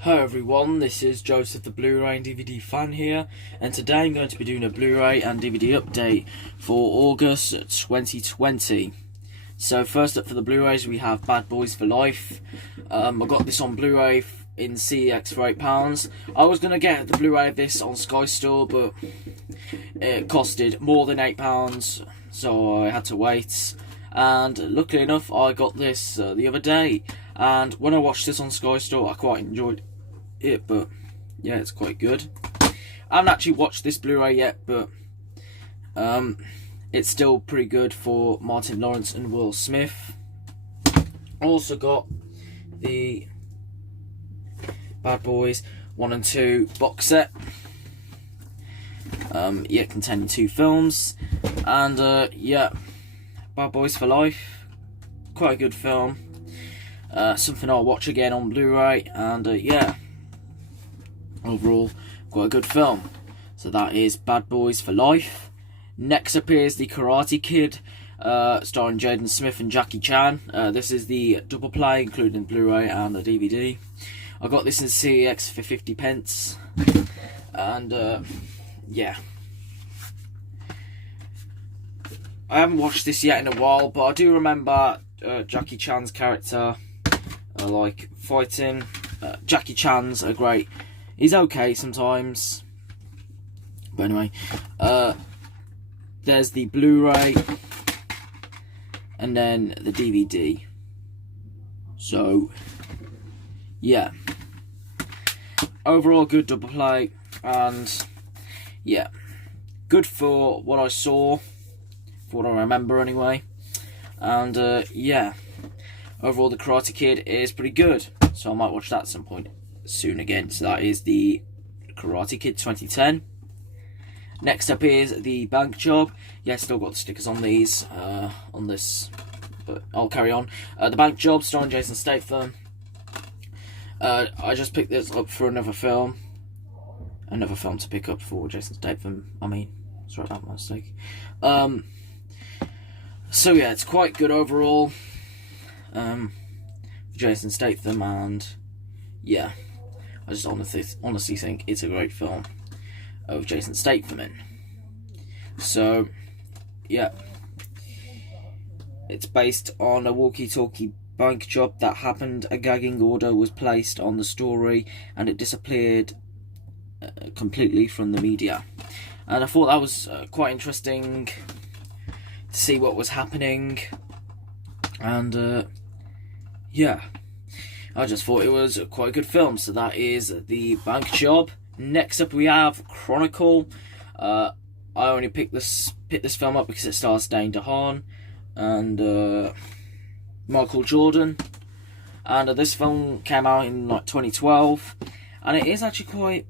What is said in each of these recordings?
Hi everyone, this is Joseph the Blu-ray and DVD fan here, and today I'm going to be doing a Blu-ray and DVD update for August 2020. So first up for the Blu-rays we have Bad Boys for Life. I got this on Blu-ray in CEX for £8. I was going to get the Blu-ray of this on Sky Store, but it costed more than £8, so I had to wait. And luckily enough I got this the other day, and when I watched this on Sky Store I quite enjoyed it, but yeah, it's quite good. I haven't actually watched this Blu-ray yet, but it's still pretty good for Martin Lawrence and Will Smith. Also got the Bad Boys 1 and 2 box set, containing 2 films, and yeah, Bad Boys for Life, quite a good film, something I'll watch again on Blu-ray, and yeah, overall quite a good film. So that is Bad Boys for Life. Next up is the Karate Kid, starring Jaden Smith and Jackie Chan. This is the double play, including Blu-ray and the DVD. I got this in CEX for 50p, and yeah, I haven't watched this yet in a while, but I do remember Jackie Chan's character like fighting. Jackie Chan's a great. He's okay sometimes, but anyway, there's the Blu-ray and then the DVD. So yeah, overall good double play, and yeah, good for what I saw, for what I remember anyway, and yeah, overall the Karate Kid is pretty good, so I might watch that at some point soon again. So that is the Karate Kid 2010. Next up is the Bank Job. Yeah, still got the stickers on these, on this, but I'll carry on. The Bank Job, starring Jason Statham. I just picked this up for another film to pick up for Jason Statham. Sorry about my mistake. So yeah, it's quite good overall, for Jason Statham, and yeah, I just honestly think it's a great film of Jason Statham in. So yeah, it's based on a walkie-talkie bank job that happened. A gagging order was placed on the story, and it disappeared completely from the media. And I thought that was quite interesting to see what was happening, and yeah, I just thought it was quite a good film. So that is the Bank Job. Next up we have Chronicle. I only picked this film up because it stars Dane DeHaan and Michael Jordan, and this film came out in like 2012, and it is actually quite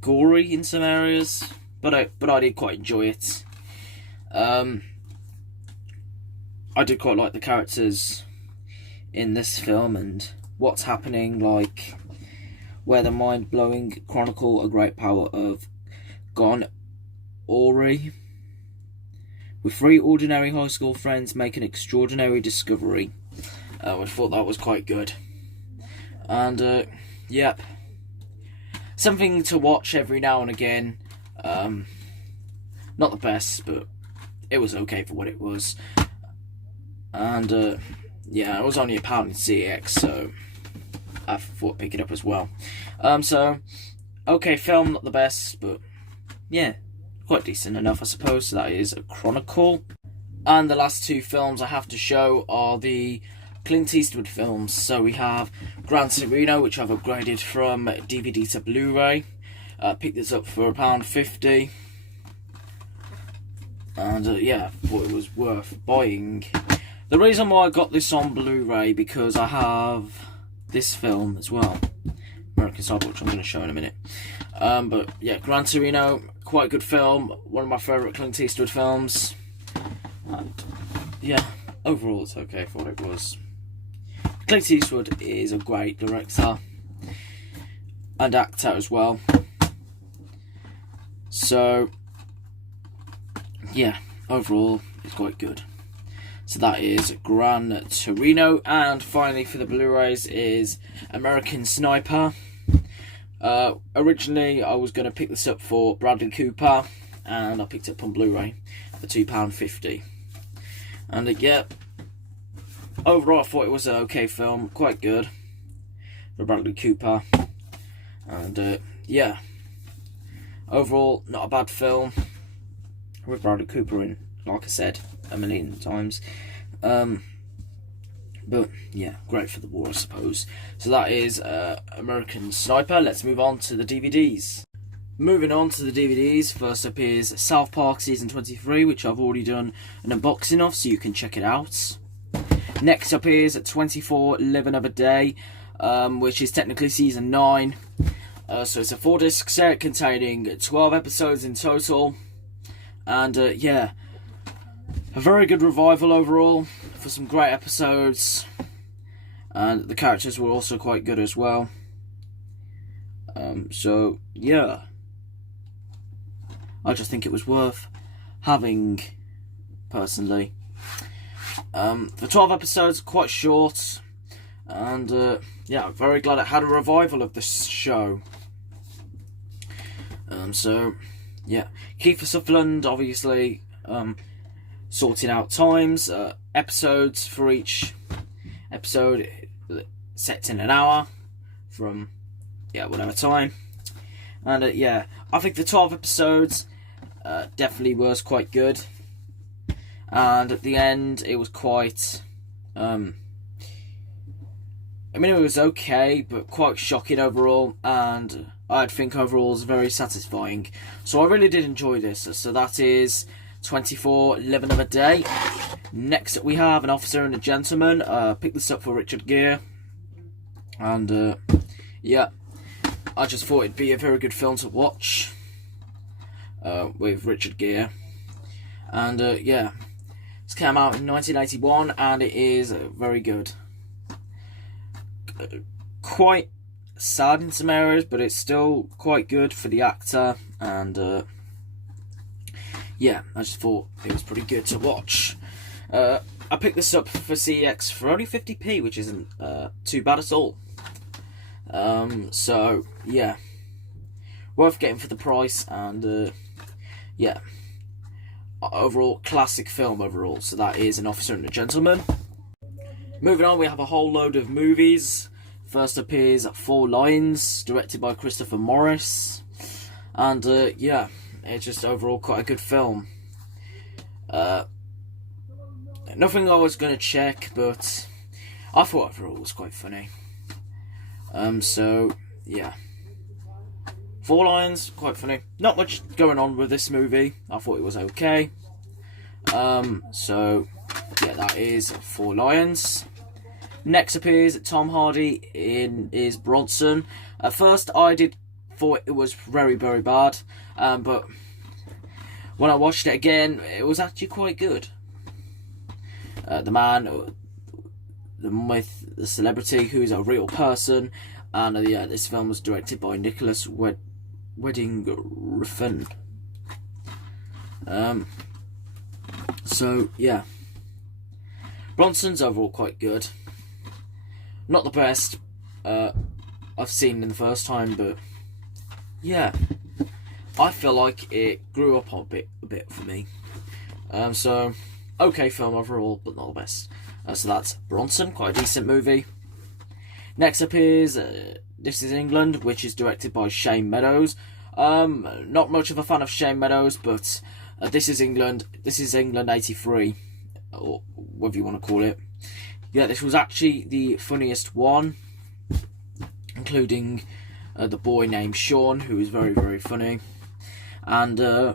gory in some areas, but I did quite enjoy it. I did quite like the characters in this film and what's happening, like where the mind-blowing chronicle a great power of Gon Ori, with 3 ordinary high school friends make an extraordinary discovery. I thought that was quite good, and yep, something to watch every now and again. Not the best, but it was okay for what it was, and yeah, it was only £1 in CEX, so I thought I'd pick it up as well. So okay film, not the best, but yeah, quite decent enough, I suppose. So that is a Chronicle. And the last 2 films I have to show are the Clint Eastwood films. So we have Gran Torino, which I've upgraded from DVD to Blu-ray. Picked this up for £1.50, and yeah, I thought it was worth buying. The reason why I got this on Blu-ray, because I have this film as well, American Star, which I'm going to show in a minute. But yeah, Gran Torino, quite a good film, one of my favourite Clint Eastwood films, and yeah, overall it's okay for what it was. Clint Eastwood is a great director and actor as well, so yeah, overall it's quite good. So that is Gran Torino. And finally for the Blu-rays is American Sniper. Originally I was going to pick this up for Bradley Cooper, and I picked it up on Blu-ray for £2.50. And yeah, overall I thought it was an okay film, quite good for Bradley Cooper. And yeah, overall not a bad film with Bradley Cooper in, like I said a million times. But yeah, great for the war, I suppose. So that is American Sniper. Let's move on to the DVDs. Moving on to the DVDs, first up is South Park Season 23, which I've already done an unboxing of, so you can check it out. Next up is 24 Live Another Day, which is technically Season 9. So it's a 4-disc set containing 12 episodes in total. And yeah, a very good revival overall for some great episodes, and the characters were also quite good as well. So yeah, I just think it was worth having, personally. For 12 episodes, quite short, and yeah, I'm very glad it had a revival of this show. So yeah, Kiefer Sutherland obviously sorting out times, episodes for each episode set in an hour from, yeah, whatever time. And yeah, I think the 12 episodes definitely was quite good. And at the end, it was quite, I mean, it was okay, but quite shocking overall, and I think overall it was very satisfying. So I really did enjoy this. So that is 24 Live Another Day. Next up we have An Officer and a Gentleman. Picked this up for Richard Gere. And yeah, I just thought it'd be a very good film to watch with Richard Gere. And yeah, this came out in 1981 and it is very good. Quite sad in some areas, but it's still quite good for the actor. And yeah, I just thought it was pretty good to watch. I picked this up for CEX for only 50p, which isn't too bad at all. So yeah, worth getting for the price, and yeah, overall classic film overall. So that is An Officer and a Gentleman. Moving on, we have a whole load of movies. First up is Four Lions, directed by Christopher Morris, and yeah, it's just overall quite a good film. Nothing I was going to check, but I thought overall it was quite funny. So yeah, Four Lions, quite funny. Not much going on with this movie. I thought it was okay. So yeah, that is Four Lions. Next up is Tom Hardy is Bronson. At first I thought it was very, very bad, but when I watched it again, it was actually quite good. The man, the myth, the celebrity, who's a real person, and yeah, this film was directed by Nicholas Winding Refn. So yeah, Bronson's overall quite good. Not the best I've seen in the first time, but yeah, I feel like it grew up a bit for me. So okay film overall, but not the best. So that's Bronson, quite a decent movie. Next up is This Is England, which is directed by Shane Meadows. Not much of a fan of Shane Meadows, but This Is England 83, or whatever you want to call it. Yeah, this was actually the funniest one, including the boy named Sean, who is very, very funny. And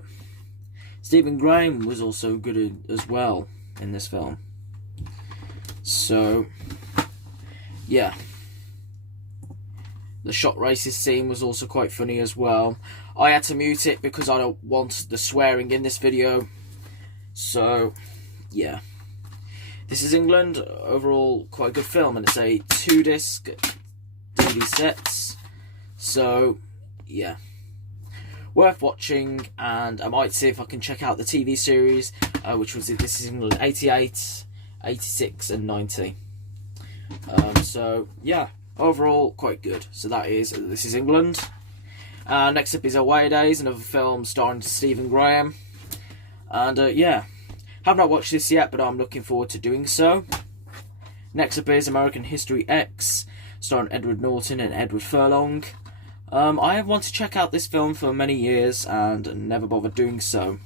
Stephen Graham was also good as well in this film. So, yeah. The shot races scene was also quite funny as well. I had to mute it because I don't want the swearing in this video. So, yeah. This Is England, overall quite a good film, and it's a 2-disc DVD set. So, yeah. Worth watching, and I might see if I can check out the TV series, which was This Is England 88. 86 and 90. So yeah, overall quite good. So this is England. Next up is Away Days, another film starring Stephen Graham. And yeah, have not watched this yet, but I'm looking forward to doing so. Next up is American History X, starring Edward Norton and Edward Furlong. I have wanted to check out this film for many years and never bothered doing so.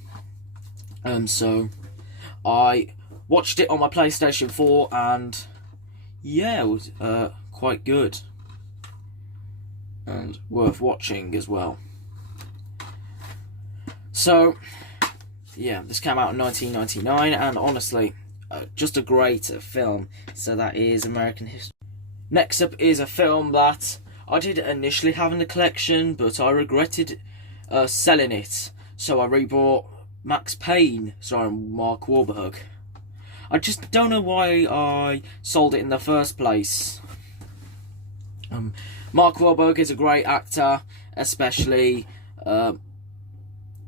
So I watched it on my PlayStation 4 and yeah, it was quite good and worth watching as well. So yeah, this came out in 1999 and honestly, just a great film. So that is American History. Next up is a film that I did initially have in the collection, but I regretted selling it. So I rebought Max Payne, starring Mark Wahlberg. I just don't know why I sold it in the first place. Mark Wahlberg is a great actor, especially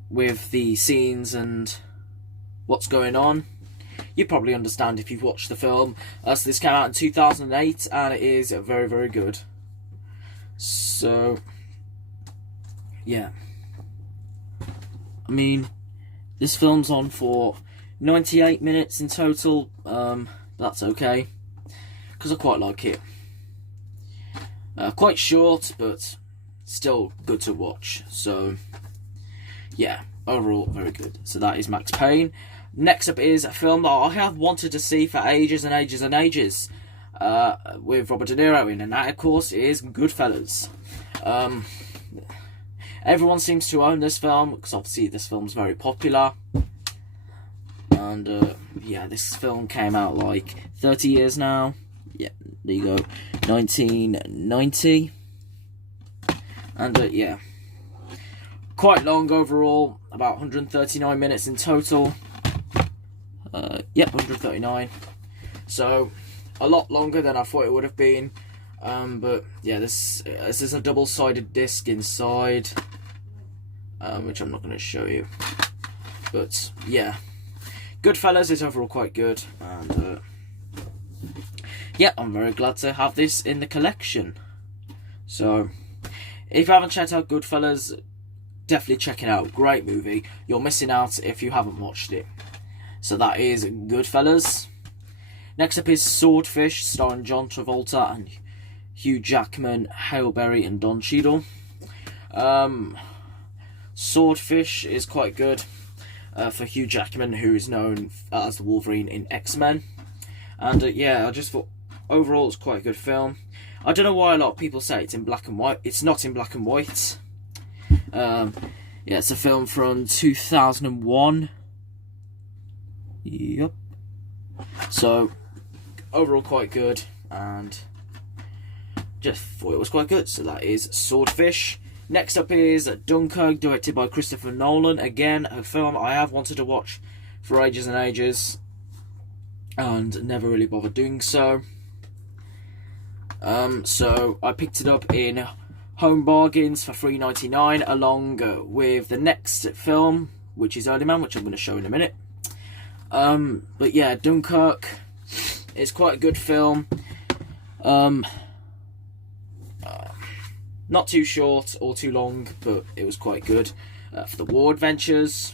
with the scenes and what's going on. You probably understand if you've watched the film. So this came out in 2008 and it is very, very good. So, yeah. I mean, this film's on for 98 minutes in total. That's okay, because I quite like it. Quite short, but still good to watch. So, yeah, overall very good. So that is Max Payne. Next up is a film that I have wanted to see for ages and ages and ages, with Robert De Niro in, and that of course is Goodfellas. Everyone seems to own this film, because obviously this film's very popular. And yeah, this film came out like 30 years now. Yeah, there you go, 1990. And yeah, quite long overall, about 139 minutes in total. Yep, 139. So a lot longer than I thought it would have been. But yeah, this is a double-sided disc inside, which I'm not going to show you. But yeah, Goodfellas is overall quite good, and yeah, I'm very glad to have this in the collection. So if you haven't checked out Goodfellas, definitely check it out. Great movie. You're missing out if you haven't watched it. So that is Goodfellas. Next up is Swordfish, starring John Travolta and Hugh Jackman, Halle Berry and Don Cheadle. Swordfish is quite good for Hugh Jackman, who is known as the Wolverine in X-Men. And yeah, I just thought overall it's quite a good film. I don't know why a lot of people say it's in black and white. It's not in black and white. Yeah, it's a film from 2001. Yep. So overall quite good, and just thought it was quite good. So that is Swordfish. Next up is Dunkirk, directed by Christopher Nolan. Again, a film I have wanted to watch for ages and ages, and never really bothered doing so. So I picked it up in Home Bargains for $3.99, along with the next film, which is Early Man, which I'm going to show in a minute. But yeah, Dunkirk is quite a good film. Not too short or too long, but it was quite good for the war adventures.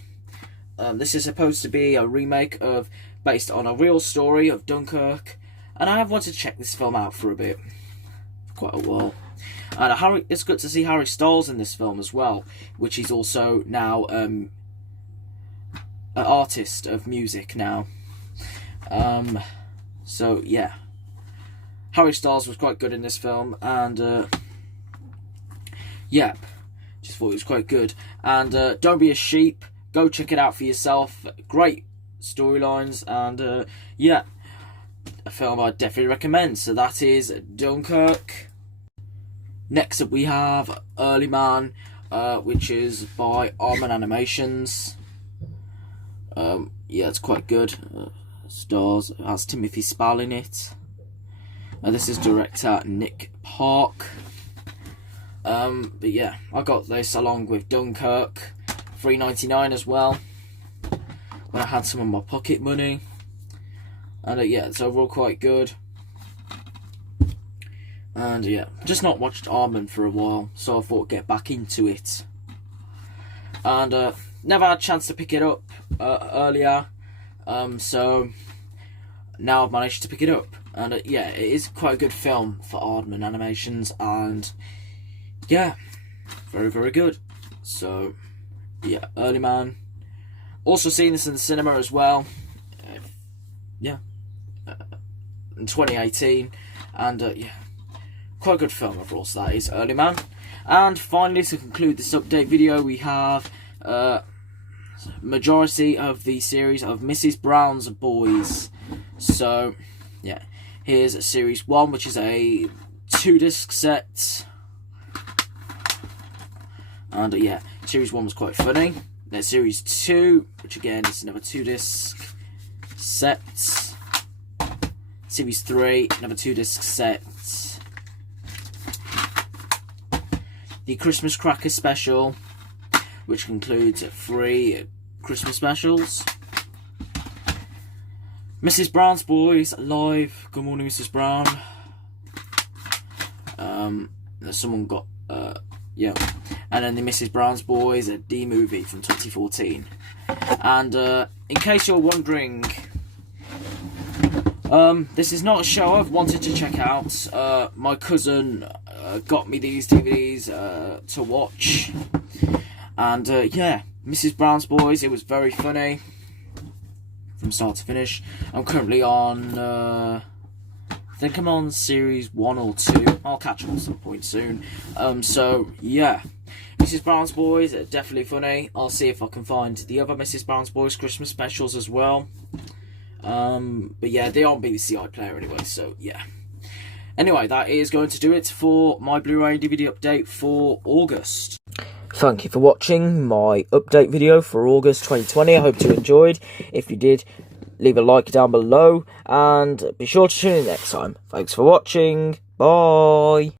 This is supposed to be a remake based on a real story of Dunkirk, and I have wanted to check this film out for a bit, for quite a while. And it's good to see Harry Styles in this film as well, which is also now an artist of music now. So yeah, Harry Styles was quite good in this film, and yeah, just thought it was quite good. And Don't Be a Sheep, go check it out for yourself. Great storylines, and yeah, a film I definitely recommend. So that is Dunkirk. Next up we have Early Man, which is by Arman Animations. Yeah, it's quite good. Stars, has Timothy Spall in it. This is director Nick Park. But yeah, I got this along with Dunkirk, $3.99 as well, when I had some of my pocket money. And yeah, it's overall quite good. And yeah, just not watched Aardman for a while, so I thought I'd get back into it. And never had a chance to pick it up earlier, so now I've managed to pick it up. And yeah, it is quite a good film for Aardman Animations, and yeah, very, very good. So yeah, Early Man. Also seen this in the cinema as well. Yeah, in 2018, and yeah, quite a good film overall. So that is Early Man. And finally, to conclude this update video, we have majority of the series of Mrs. Brown's Boys. So yeah, here's series 1, which is a 2-disc set. And yeah, series 1 was quite funny. Then series 2, which again is another 2-disc set. Series 3, another 2-disc set. The Christmas Cracker special, which includes 3 Christmas specials. Mrs. Brown's Boys live. Good morning, Mrs. Brown. Someone got yeah. And then the Mrs. Brown's Boys, a D movie from 2014. And in case you're wondering, this is not a show I've wanted to check out. My cousin got me these DVDs to watch. And yeah, Mrs. Brown's Boys, it was very funny from start to finish. I'm currently on, I think I'm on series 1 or 2. I'll catch up at some point soon. So yeah, Mrs. Brown's Boys are definitely funny. I'll see if I can find the other Mrs. Brown's Boys Christmas specials as well. But yeah, they are on BBC iPlayer anyway, so yeah. Anyway, that is going to do it for my Blu-ray DVD update for August. Thank you for watching my update video for August 2020. I hope you enjoyed. If you did, leave a like down below, and be sure to tune in next time. Thanks for watching. Bye.